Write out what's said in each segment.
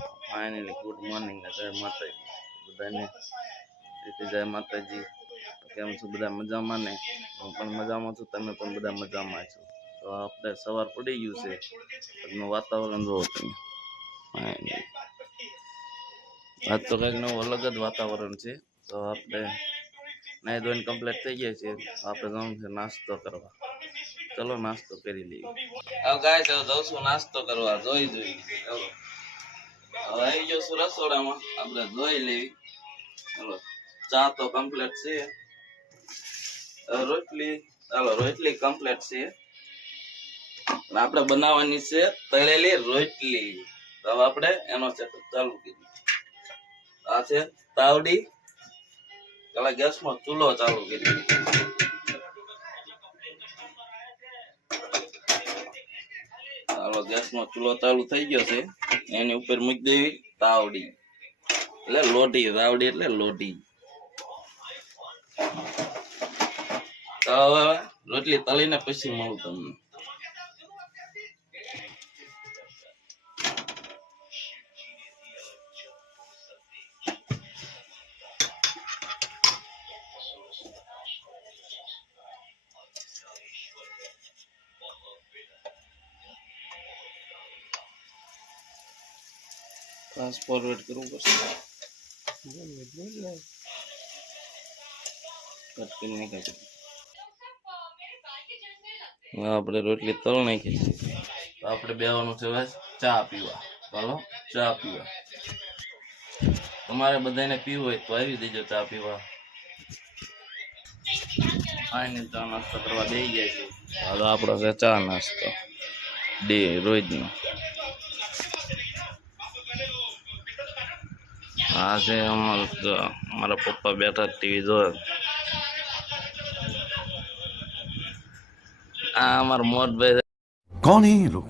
Finally good morning ને જય માતાજી બધાને. જય માતાજી. કેમ છો બધા? મજામાં ને? હું પણ મજામાં છું, તમે પણ બધા મજામાં છો. તો આપણે સવાર પડી ગયું છે, આજનું વાતાવરણ જોવો તમે. આજ તો કંઈક નવું અલગ જ વાતાવરણ છે. તો આપણે નાઈ ધોઈને કમ્પ્લીટ થઈ ગયા છે, આપણે જવાનું છે નાસ્તો કરવા. ચલો નાસ્તો કરી લઈએ. હવે ગાય તો જઉં છું નાસ્તો કરવા, જોઈ હવે આવી ગયો છું રસોડામાં, આપણે જોઈ લેવી. ચલો ચા તો કમ્પ્લીટ છે, રોટલી રોટલી કમ્પ્લીટ છે. આપણે બનાવવાની છે તળેલી રોટલી. તો હવે આપણે એનો સેટઅપ ચાલુ કરીએ. આ છે તાવડી, પેલા ગેસમાં ચૂલો ચાલુ કરી. ચાલો ગેસમાં ચૂલો ચાલુ થઈ ગયો છે, એની ઉપર મૂકી દેવી તાવડી, એટલે લોટી. તાવડી એટલે લોટી. તો હવે રોટલી તળીને પછી મળું તમને. ફાસ્ટ ફોરવર્ડ કરવું પડશે. કટ કરીને કાઢી. આપણે રોટલી તળ નાખી છે, તો આપણે બેવાનું છે ચા પીવા. ચાલો ચા પીવા. તમારે બધાને પીવું હોય તો આવી દેજો ચા પીવા. આઈને ચા નાસ્તો કરવા દઈ જાય છે. હાલો આપણો છે ચા નાસ્તો ડે રોજનો. આ છે અમારા પપ્પા બેઠા ટીવી જોવે. આ અમારા મોટભાઈ. कौन है ये लोग?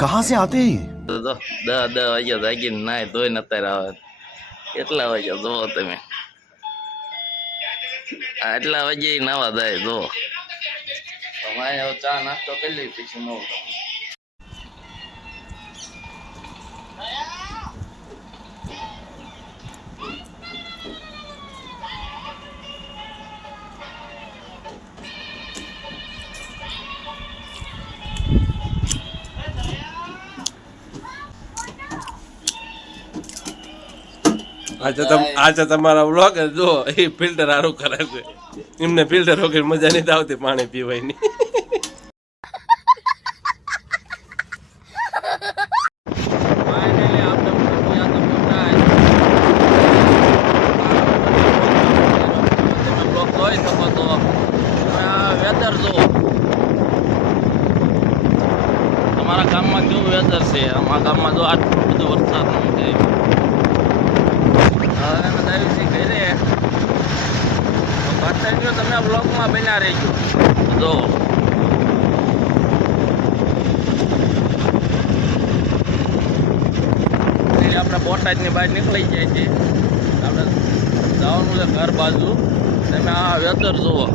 कहां से आते हैं? 10 વાગ્યા જાગીને નાય ધોઈને અત્યારે આવે. કેટલા વાગ્યા જોવો તમે? આટલા વાગ્યે નાવા જાય જો. તમારે હવે ચા નાસ્તો કરી લઈ પછી મળું. આજે તમારા વ્લોગ જો એ ફિલ્ટર સારું કરે છે. એમને ફિલ્ટર વગર મજા નથી આવતી પાણી પીવાની. વેધર જો અમારા ગામમાં કેવું વેધર છે. અમારા ગામમાં જો આટલું બધું વરસાદ નથી. તમે બ્લોકમાં બન્યા રહેજો. જો આપણે બોટાદની બહાર નીકળી જાય છે, આપણે જવાનું છે ઘર બાજુ. તમે આ વેધર જુઓ.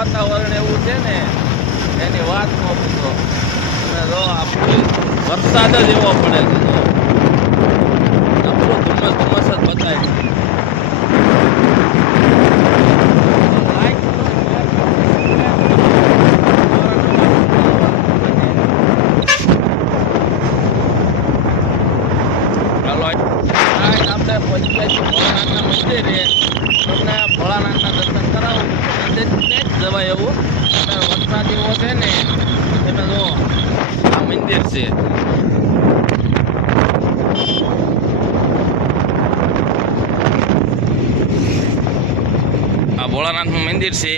વાતાવરણ એવું છે ને એની વાત ન પૂછો. તમે જો વરસાદ જ એવો પડે છે. આપણું ધુમ્મસ ધુમ્મસ જ બતાય. ચાલો આપણે પહોંચ્યા છીએ ભોળાનાથના મંદિરે. તમને ભોળાનાથના દર્શન કરાવું. જવાય એવું વરસાદ એવો છે ને. તમે જો આ મંદિર છે. આ ભોળાનાથનું મંદિર છે.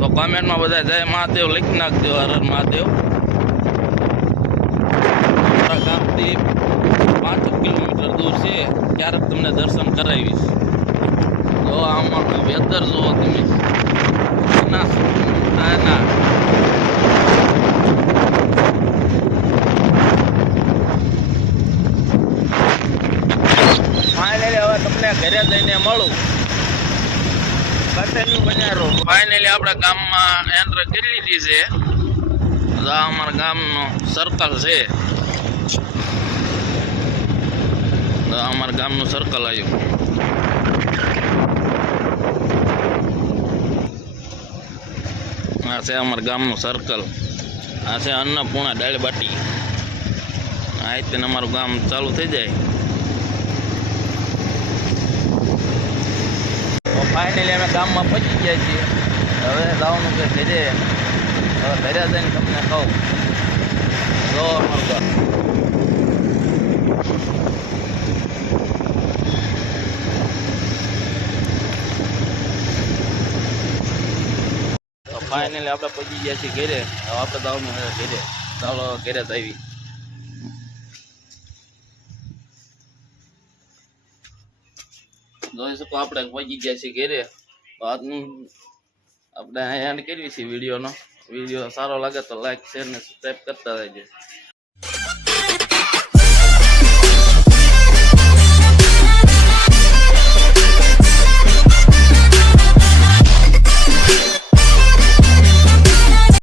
તો કોમેન્ટમાં બધા જય મહાદેવ લખી નાખજો. હર હર મહાદેવ. આપણા ગામથી 5 કિલોમીટર દૂર છે. ક્યારેક તમને દર્શન કરાવીશ. જો આમાં વેધર જુઓ તમે ના ફાઇનલી હવે તમને ઘરે જઈને મળું. કન્ટિન્યુ બન્યા રહો. ફાઇનલી આપણા ગામમાં એન્ટર કરી લીધી છે. આ અમારા ગામનો સર્કલ છે. અમારા ગામનું સર્કલ આવ્યું. આ છે અમારા ગામનું સર્કલ. આ છે અન્નપૂર્ણા દાળબાટી. આ રીતે અમારું ગામ ચાલુ થઈ જાય. તો ફાઇનલી અમે ગામમાં પહોંચી ગયા છીએ. હવે જવાનું કે ઘરે. હવે ઘરે જઈને તમને કહું. જો અમારું ગામ. ફાઇનલી આપણે પહોંચી ગયા છીએ ઘરે. હવે આપણે જવાનું ઘરે. ચાલો ઘરે જ આવી. જોઈ શકો આપણે પહોંચી ગયા છીએ ઘરે. આજનું આપણે એન્ડ કરીએ છીએ વિડીયોનો. વિડીયો સારો લાગે તો લાઈક શેર ને સબસ્ક્રાઈબ કરતા રહેજો.